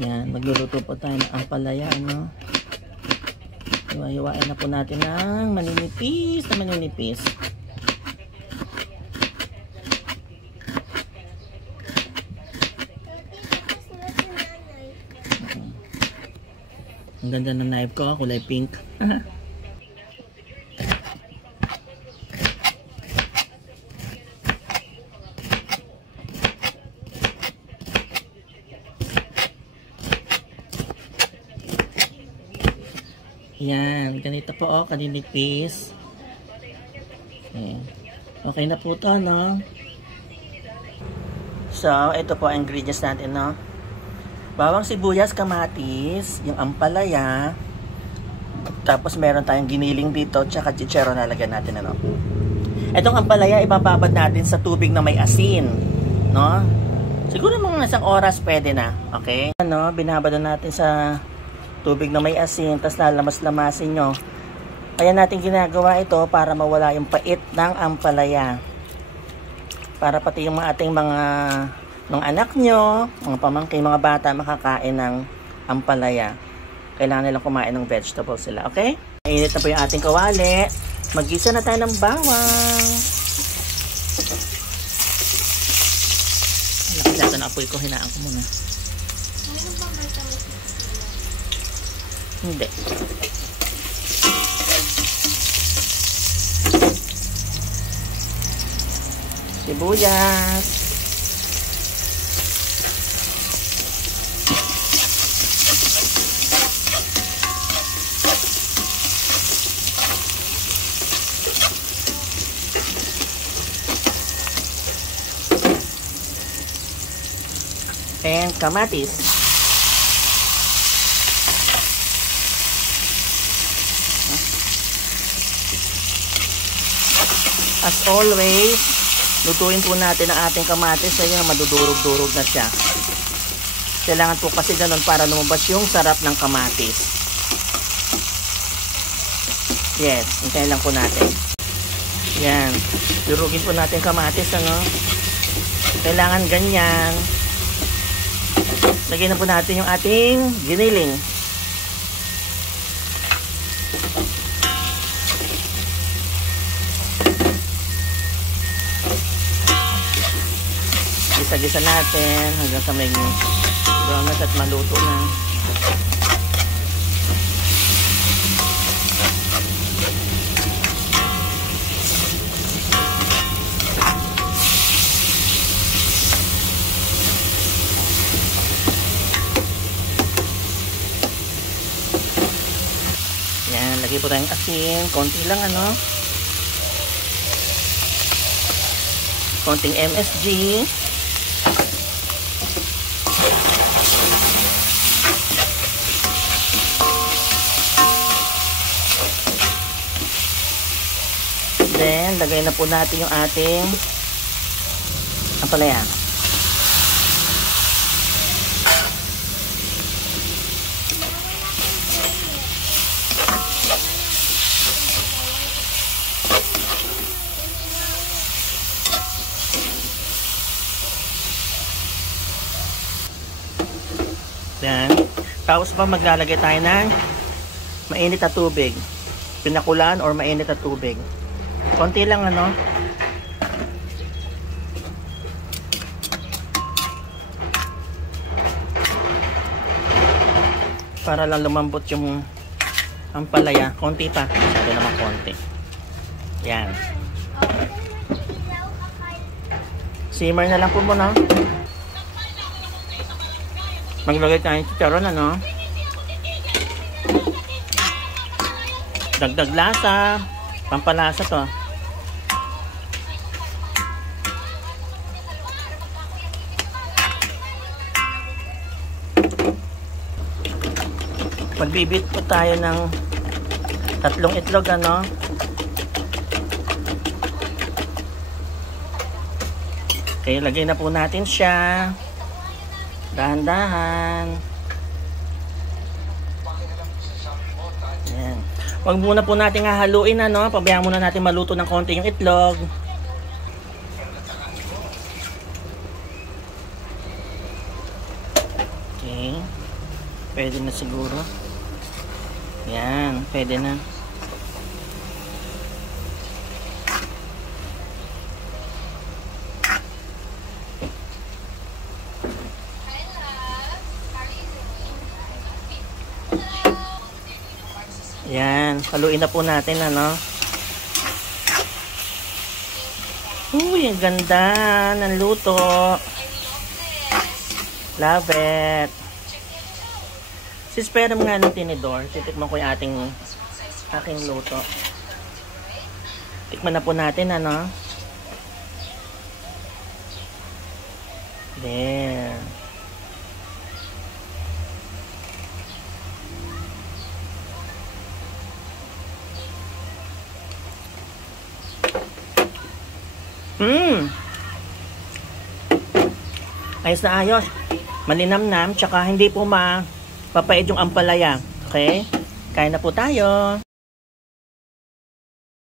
Yan, magluluto po tayo ng ampalaya, ano. Hiwa-hiwain na po natin ng maninipis na maninipis. Ang ganda ng knife ko, kulay pink. Yan, ganito po kaninipis. Okay na po to, no? So, ito po ang ingredients natin, no? Bawang sibuyas, kamatis, yung ampalaya, tapos meron tayong giniling dito, tsaka chichero na lagyan natin, ano? Itong ampalaya, ibababad natin sa tubig na may asin, no? Siguro mga isang oras pwede na, okay? Ano, binabad natin sa tubig na may asin, tapos lalamas-lamasin nyo. Kaya natin ginagawa ito para mawala yung pait ng ampalaya. Para pati yung ating mga anak nyo, mga pamangkin, mga bata makakain ng ampalaya. Kailangan nilang kumain ng vegetables sila, okay? Mainit na po yung ating kawali. Mag-gisa na tayo ng bawang. Nakasya na apoy ko, hinaan ko muna. Hindi. Sibuyas. And kamatis. As always, lutuin po natin ang ating kamatis. Ayun na, madudurog-durog na siya. Kailangan po kasi ganun para lumabas yung sarap ng kamatis. Yes, hintayin lang po natin. Yan. Durugin po natin kamatis, ano. Kailangan ganyan. Lagyan na po natin yung ating giniling. Gisa-gisa natin hanggang sa may brownness at maluto na. Yan, lagay po tayong asin, konti lang, ano, konting MSG. Then, lagay na po natin yung ating ampalaya. Yan. Tapos pa maglalagay tayo ng mainit na tubig. Pinakulan or mainit na tubig. Konti lang, ano. Para lang lumambot yung ampalaya. Konti pa. Sabi naman konti. Yan. Simmer na lang po muna. Maglagay tayo ng chicharon, ano. Dagdag lasa. Pampalasa to. Magbibit po tayo ng 3 itlog, ano. Okay, lagay na po natin siya. Dahan-dahan. Ayan. Huwag muna po natin hahaluin, ano. Pabayaan muna natin maluto ng konti yung itlog. Okay. Pwede na siguro. Yan, pwede na. Yan, haluin na po natin, ano. Uy, ang ganda ng luto. Love it. Sis, pwede mo nga ng tinidor. Titikman ko yung aking luto. Tikman na po natin, ano. There. Ayos na ayos. Malinamnam, tsaka hindi po mapapait yung ampalaya. Okay? Kain na po tayo.